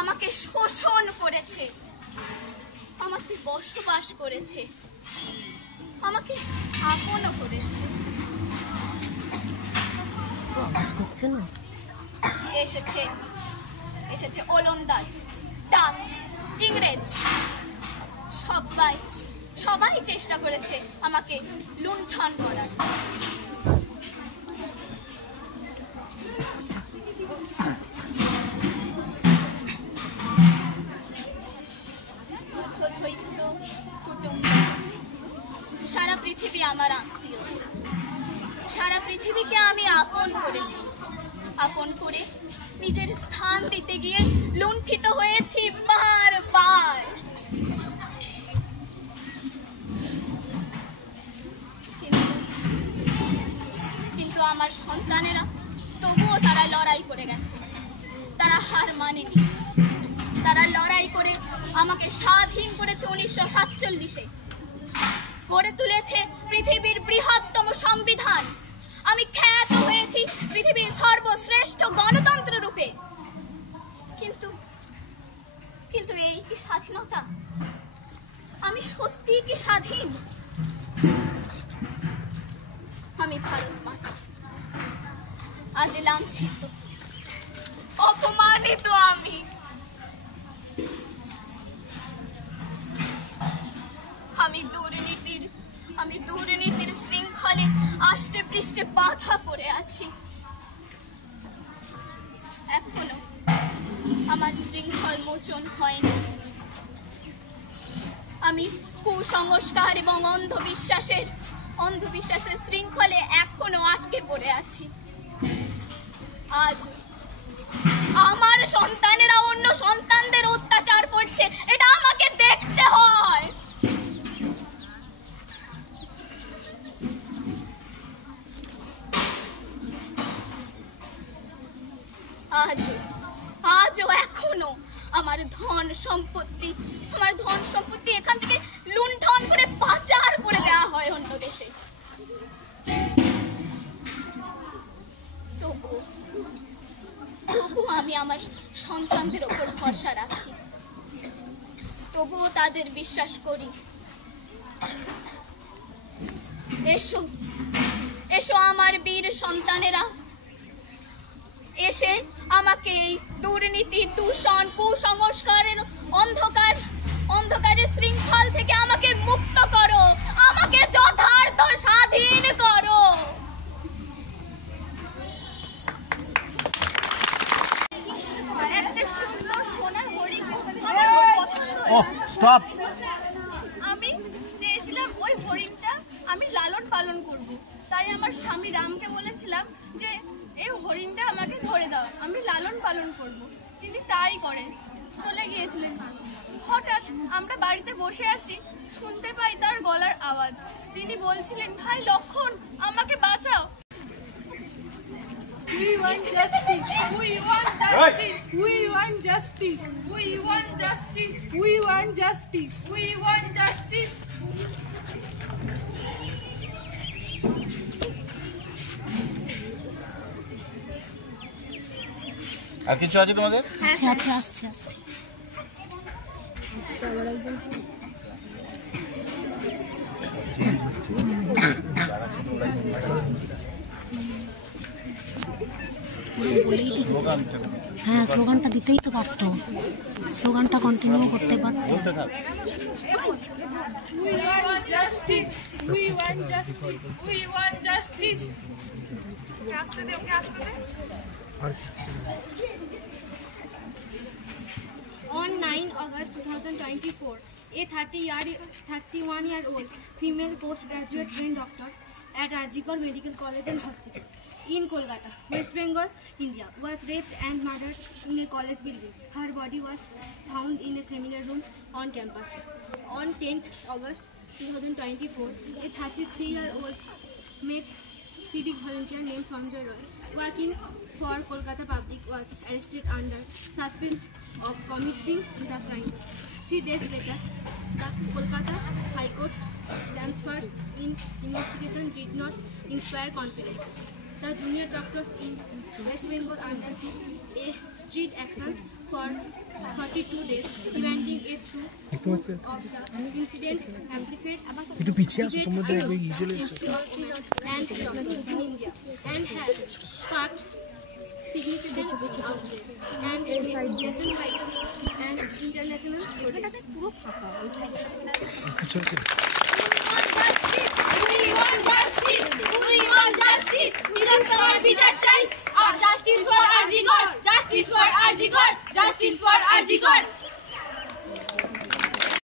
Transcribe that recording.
আমাকে শোষণ করেছে, আমাকে বসবাস করেছে, আমাকে আপনও করেছে। এসেছে এসেছে ওলন্দাজ, ডাচ, ইংরেজ, সবাই চেষ্টা করেছে আমাকে লুণ্ঠন করার। সারা পৃথিবী আমার আত্মীয়, সারা পৃথিবীকে আমি আপন করেছি। আপন করে নিজের স্থান দিতে গিয়ে লুণ্ঠিত হয়েছি বারবার। কিন্তু আমার সন্তানেরা তবুও তারা লড়াই করে গেছে, তারা হার মানেনি। তারা লড়াই করে আমাকে স্বাধীন করেছে 1947-এ, গড়ে তুলেছে পৃথিবীর বৃহত্তম সংবিধান। আমি খ্যাত হয়েছি পৃথিবীর সর্বশ্রেষ্ঠ গণতন্ত্র রূপে। কিন্তু এই কি স্বাধীনতা? আমি সত্যি কি স্বাধীন? আমি ভারত মাতা আজ লাঞ্ছিত, অপমানিত। আমি দুর্নীতির শৃঙ্খলে আষ্টে পৃষ্ঠে বাধা পড়ে আছি। এখনো আমার শৃঙ্খল মোচন হয়নি। আমি কুসংস্কার এবং অন্ধবিশ্বাসের শৃঙ্খলে এখনো আটকে পড়ে আছি। আজ আমার সন্তানেরা অন্য সন্তানদের অত্যাচার করছে, এটা আমাকে দেখতে হয়। আজও এখনো আমার ধন সম্পত্তি এখান থেকে লুণ্ঠন করে পাচার করে দেওয়া হয় অন্য দেশে। তবু আমি আমার সন্তানদের ওপর ভরসা রাখি, তবুও তাদের বিশ্বাস করি। এসো আমার বীর সন্তানেরা, এসে আমাকে এই দুর্নীতি, দূষণ, কুসংস্কারের অন্ধকারের শৃঙ্খল থেকে আমাকে মুক্ত করো, আমাকে যথার্থ স্বাধীন করো। একটা সুন্দর সোনার হরিণ আমার পছন্দ হয়েছে। আমি চেয়েছিলাম ওই হরিণটা আমি লালন পালন করব। তাই আমার স্বামী রামকে বলেছিলাম যে এই হরিণটা আমাকে ধরে দাও, আমি লালন পালন করব। তিনি তাই করেন, চলে গিয়েছিলেন। হঠাৎ আমরা বাড়িতে বসে আছি, শুনতে পাই তার গলার আওয়াজ। তিনি বলছিলেন, ভাই লক্ষণ, আমাকে বাঁচাও। We want justice. We want justice. We want justice. We want justice. We want justice. We want justice. আর কিছু আছে তোমাদের? আসছে হ্যাঁ, স্লোগানটা দিতেই তো পারতো, স্লোগানটা কন্টিনিউ করতে পারতো। We want justice. We want justice. We want justice. On 9 August 2024, a 31-year-old female postgraduate trained doctor at Arjikar Medical College and Hospital in Kolkata, West Bengal, India, was raped and murdered in a college building. Her body was found in a seminar room on campus. On 10th August 2024, a 33-year-old male civic volunteer named Sanjay Roy, working for Kolkata Public, was arrested under suspense of committing the crime. 3 days later, the Kolkata High Court transferred in investigation did not inspire confidence. The junior doctors in West Bengal undertook a street action for 42 days, demanding a truth of the incident amplified debate and in India, and has sparked significant outrage and investigation by an international audience. We want justice! We want justice! নিরন্তর বিচার চাই! Justice for Arjigor! Justice for Arjigor! Justice for Arjigor!